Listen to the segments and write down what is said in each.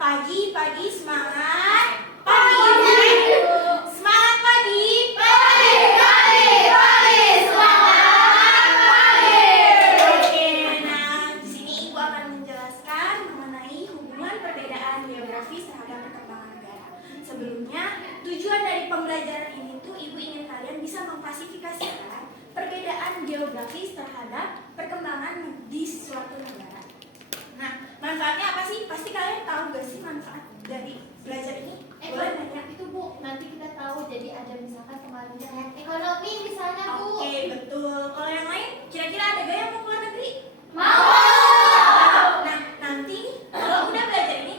Pagi, semangat. Pagi, semangat pagi. Pagi, semangat pagi. Oke, nah di sini Ibu akan menjelaskan mengenai hubungan perbedaan geografis terhadap perkembangan negara. Sebelumnya, tujuan dari pembelajaran ini tuh Ibu ingin kalian bisa mengklasifikasikan perbedaan geografis terhadap perkembangan di suatu negara. Nah, manfaatnya apa sih? Pasti kalian tahu gak sih manfaat dari belajar ini? Boleh nanya? Itu Bu, nanti kita tahu. Jadi ada misalkan kemarin ekonomi misalnya Bu. Oke, betul. Kalau yang lain, kira-kira ada gak yang mau keluar negeri? Mau. Nah, nanti nih, kalau udah belajar ini,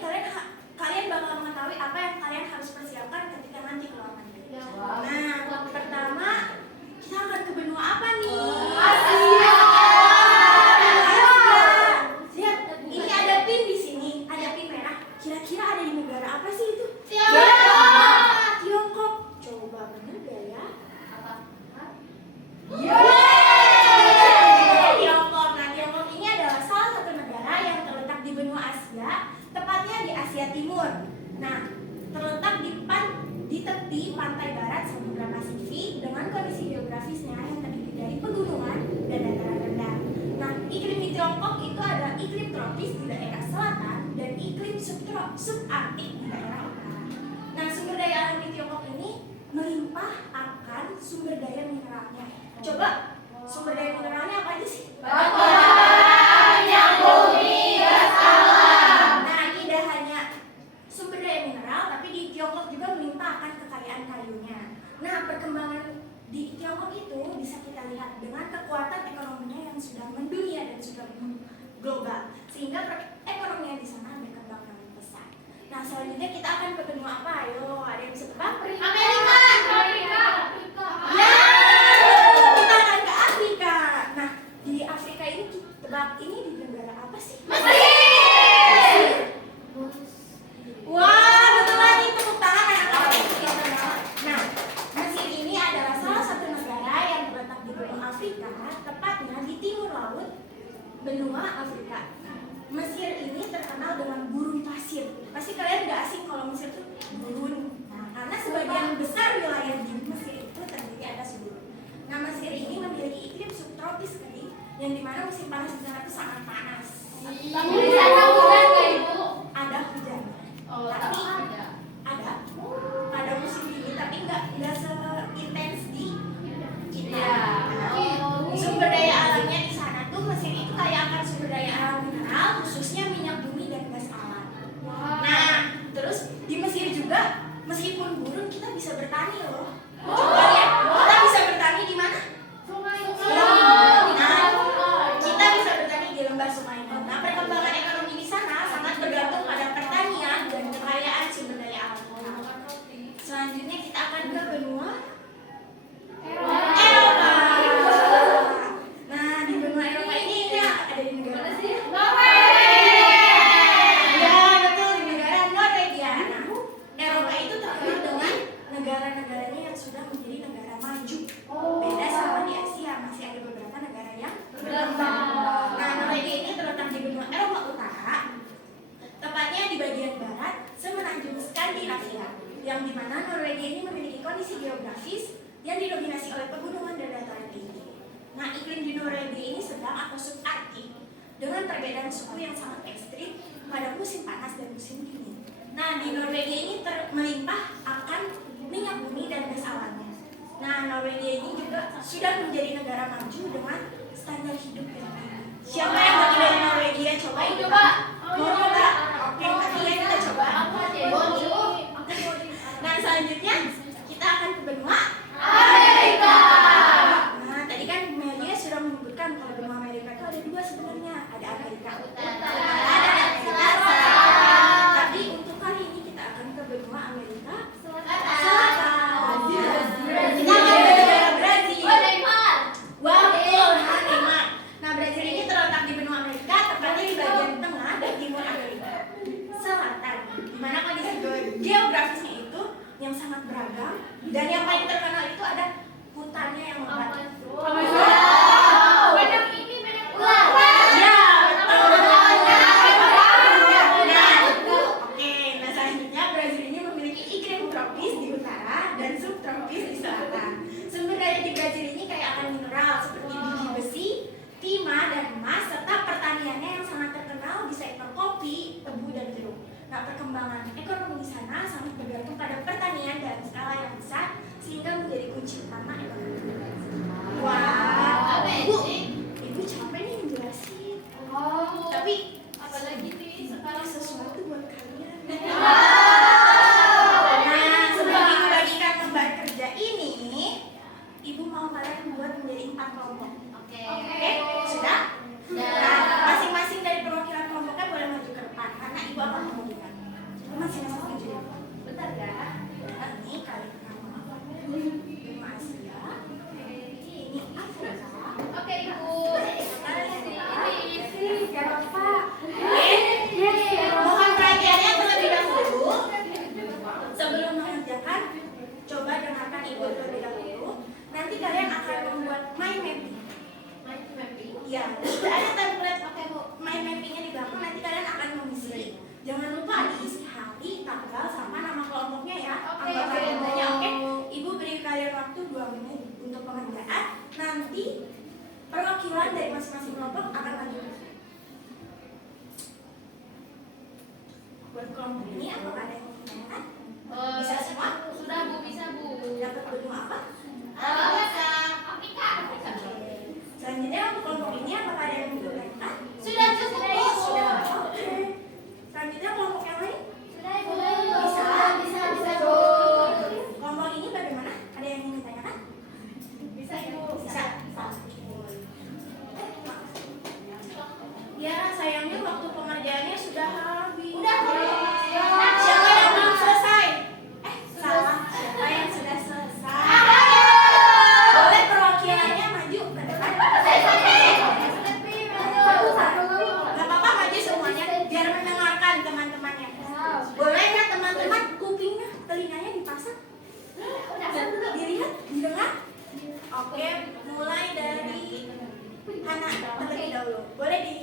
kalian bakal mengetahui apa yang kalian harus persiapkan ketika nanti keluar negeri. Nah, pertama, kita akan ke benua apa nih? Asia. Lihat, ini ada pin di sini, ada pin merah. Kira-kira ada di negara apa sih itu? Tiongkok. Coba bener gak ya? Tiongkok. Nah, Tiongkok ini adalah salah satu negara yang terletak di benua Asia, tepatnya di Asia Timur. Nah, terletak di tepi pantai barat Samudra Pasifik dengan kondisi geografisnya yang terdiri dari pegunungan dan dataran rendah. Nah, iklim di Tiongkok itu ada iklim tropis di daerah selatan dan iklim subarktik di daerah utara. Nah, sumber daya alam di Tiongkok ini melimpah akan sumber daya mineralnya. Coba, sumber daya mineralnya apa aja sih? Yang bumi, gas alam. Nah, tidak hanya sumber daya mineral, tapi di Tiongkok juga melimpah akan kekayaan kayunya. Nah, perkembangan di Tiongkok itu bisa kita lihat dengan kekuatan ekonominya yang sudah mendunia dan sudah global, sehingga ekonominya di sana berkembang dengan pesat. Nah, selanjutnya kita akan ke benua apa? Ayo, ada yang bisa tebak? Amerika. Ya, kita akan ke Afrika. Nah, di Afrika ini tebak ini di negara apa sih? Mesir. Wah, betul lagi, tepuk tangan anak-anak. Nah, Mesir ini adalah salah satu negara yang terletak di benua Afrika, tepatnya di timur laut benua Afrika. Mesir ini terkenal dengan gurun pasir. Pasti kalian nggak asing kalau Mesir itu gurun. Nah, karena sebagian besar wilayah di Mesir itu terdiri atas gurun. Nah, Mesir ini memiliki iklim subtropis tadi, yang dimana musim panas di sana itu sangat panas. Tapi di sana hujan nggak Ibu? Ada hujan. Oh, Tapi ada. ada pada musim dingin, tapi nggak seintens di kita. Iya. Nah, sumber daya alamnya di sana tuh Mesir itu kaya akan sumber daya alam mineral, khususnya minyak bumi dan gas alam. Nah, terus di Mesir juga meskipun gurun kita bisa bertani loh. Coba lihat, kita bisa bertani di mana? Nah, kita bisa bertani di lembah sungai. Nah, perkembangan ekonomi di sana sangat bergantung pada pertanian dan kekayaan sumber daya alam. Selanjutnya kita akan ke benua Eropa. Nah, di benua Eropa ini ada di negara mana sih? Ya, betul, di negara Norwegia. Nah, Eropa itu terkenal dengan negara-negaranya yang sudah menjadi negara maju. Beda sama di Asia, masih ada beberapa negara yang berkembang. Nah, Norwegia ini terletak di benua Eropa Utara, tepatnya di bagian barat semenanjung Skandinavia, yang dimana Norwegia ini memiliki kondisi geografis yang didominasi oleh pegunungan dan dataran tinggi. Nah, iklim di Norwegia ini sedang atau subarktik dengan perbedaan suhu yang sangat ekstrim pada musim panas dan musim dingin. Nah, di Norwegia ini melimpah akan minyak bumi dan gas alamnya. Nah, Norwegia ini juga sudah menjadi negara maju dengan standar hidup yang tinggi. Siapa yang lagi dari Norwegia? Coba ikut. Mau coba? Oke, nanti ya kita coba. Nah, selanjutnya kita akan ke benua Amerika. Nah, tadi kan Melia sudah menyebutkan kalau benua Amerika itu ada dua sebenarnya. Ada Amerika Utara dan Amerika Selatan. Tapi untuk kali ini kita akan ke benua Amerika Selatan. Kita akan ke negara Brazil. Wah, betul. Neymar. Nah, Brazil ini terletak di benua Amerika, tepatnya di bagian tengah dan timur Amerika Selatan, di mana kondisi geografisnya itu yang sangat beragam, dan yang paling terkenal itu ada hutannya yang lebat. Banyak ular. Ya, betul. Nah, oke. perkembangan ekonomi di sana sangat bergantung pada pertanian dalam skala yang besar sehingga menjadi kunci utama ekonomi. Wah, ibu capek nih ngejelasin. Tapi apalagi nih kalau sesuatu buat kalian. Wow. Nah, sebelum ibu bagikan lembar kerja ini, ibu mau kalian buat menjadi 4 kelompok. Oke. Oke, sudah? Nah, masing-masing dari perwakilan kelompoknya boleh maju ke depan karena ibu akan membagikan. Masing-masing maju. Bentar ya. Ini kalian nama apa? Nama Asia. Ini Afrika. Oke, Ibu. Mohon perhatiannya terlebih dahulu. Sebelum mengerjakan, coba dengarkan ibu terlebih dahulu. Nanti kalian akan membuat mind mapping. Ya, sudah ada template mind mappingnya di belakang. Nanti kalian akan mengisi. Jangan lupa diisi hari, tanggal, sama nama kelompoknya ya. Oke. Anggota-anggotanya, oke? Ibu beri kalian waktu 2 menit untuk pengerjaan. Nanti perwakilan dari masing-masing kelompok akan maju. Buat kelompok ini apakah ada yang mau ditanyakan? Bisa semua? Sudah, Bu, bisa, Bu. Dapat benua apa? Afrika. Selanjutnya untuk kelompok ini apakah ada yang mau ditanyakan? Sudah cukup, Bu. Sudah. Oke. Selanjutnya kelompok yang lain? Sudah, Bu. Bisa, Bu. Kelompok ini bagaimana? Ada yang ingin ditanyakan? Bisa, Ibu. Bisa. Ya, sayangnya waktu pengerjaannya sudah habis. Udah, Bu. Siapa yang belum selesai? Salah. Siapa yang sudah selesai? Boleh perwakilannya maju ke depan. Gak apa-apa maju semuanya biar mendengarkan teman-temannya. Boleh nggak teman-teman kupingnya, telinganya dipasang? Dilihat, didengar? Oke, mulai dari Hana terlebih dahulu. Boleh di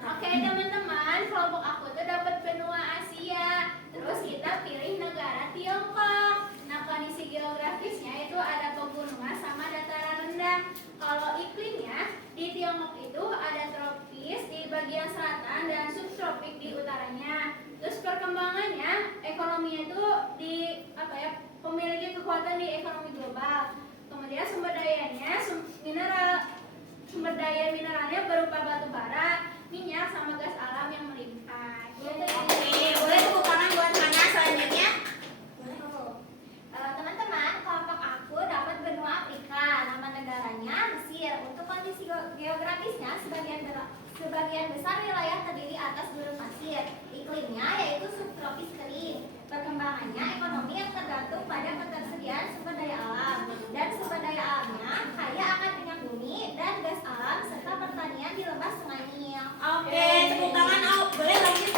Oke, teman-teman, kelompok aku tuh dapat benua Asia. Terus kita pilih negara Tiongkok. Nah, kondisi geografisnya itu ada pegunungan sama dataran rendah. Kalau iklimnya di Tiongkok itu ada tropis di bagian selatan dan subtropik di utaranya. Terus perkembangannya, ekonominya itu memiliki kekuatan di ekonomi global. Kemudian sumber dayanya, sumber daya mineralnya berupa batu bara, minyak sama gas alam yang melimpah. Oke, boleh tepuk tangan buat Hana selanjutnya. Teman-teman, kelompok aku dapat benua Afrika. Nama negaranya Mesir. Untuk kondisi geografisnya, sebagian besar wilayah terdiri atas gurun pasir. Iklimnya yaitu subtropis kering. Perkembangannya ekonomi yang tergantung pada ketersediaan sumber daya alam. Dan sumber daya alamnya kaya akan minyak bumi dan gas alam serta pertanian di lembah Sungai Nil. Oke, tepuk tangan. Oh, boleh lanjut.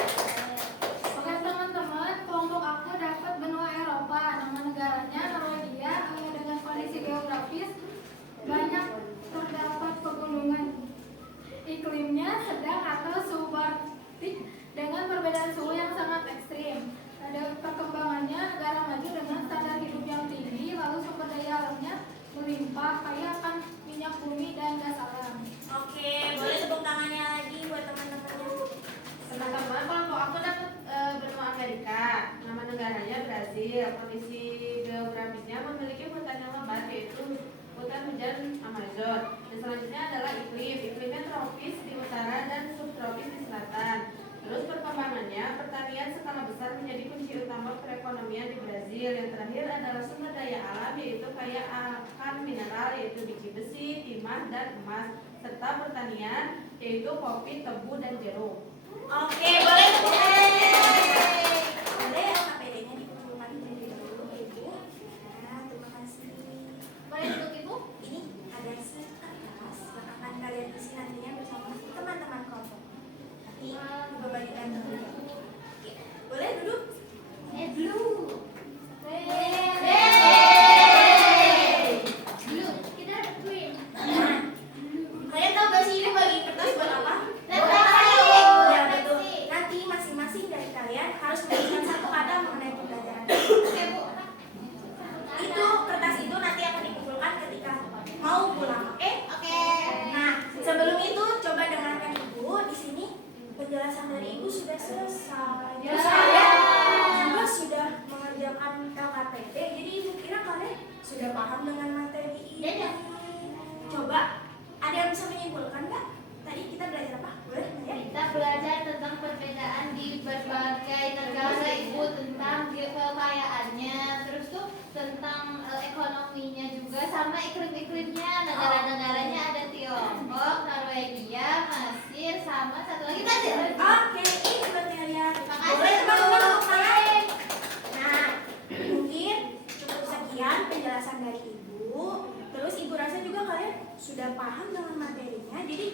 Oke teman-teman, kelompok aku dapat benua Eropa. Nama negaranya Norwegia. Dengan kondisi geografis banyak terdapat pegunungan. Iklimnya sedang atau subarktik dengan perbedaan suhu yang sangat ekstrim. Ada perkembangannya negara maju dengan standar hidup yang tinggi, lalu sumber daya alamnya melimpah, kaya akan minyak bumi dan gas alam. Oke, boleh tepuk tangannya lagi buat teman-temannya. Teman-teman, kelompok aku dapat benua Amerika. Nama negaranya Brazil. Kondisi geografisnya memiliki hutan yang lebat yaitu hutan hujan Amazon. Dan selanjutnya adalah iklim. Iklimnya tropis di utara dan subtropis di selatan. Terus perkembangannya, pertanian skala besar menjadi kunci utama perekonomian di Brazil. Yang terakhir adalah sumber daya alam yaitu kaya akan mineral yaitu biji besi, timah, dan emas. Serta pertanian yaitu kopi, tebu, dan jeruk. Oke, boleh tepuk tangan. Boleh HPD-nya dikumpulkan terlebih dahulu, Ibu. Nah, terima kasih. Boleh duduk, Ibu? Ini ada kertas yang akan kalian isi nantinya bersama teman-teman kelompok. Nanti Ibu bagikan terlebih dahulu. Oke, boleh duduk? Blue. Blue. Kita dapat green. Nah, kalian tahu gak sih ini bagi kertas buat apa? Refleksi. Ya betul. Nanti sama iklim-iklimnya. Negara-negaranya ada Tiongkok, Norwegia, Mesir, sama satu lagi Brazil. Oke, ini buat kalian. Makasih, Boleh teman-teman Bu. untuk main. Nah, mungkin cukup sekian penjelasan dari Ibu. Terus Ibu rasa juga kalian sudah paham dengan materinya. Jadi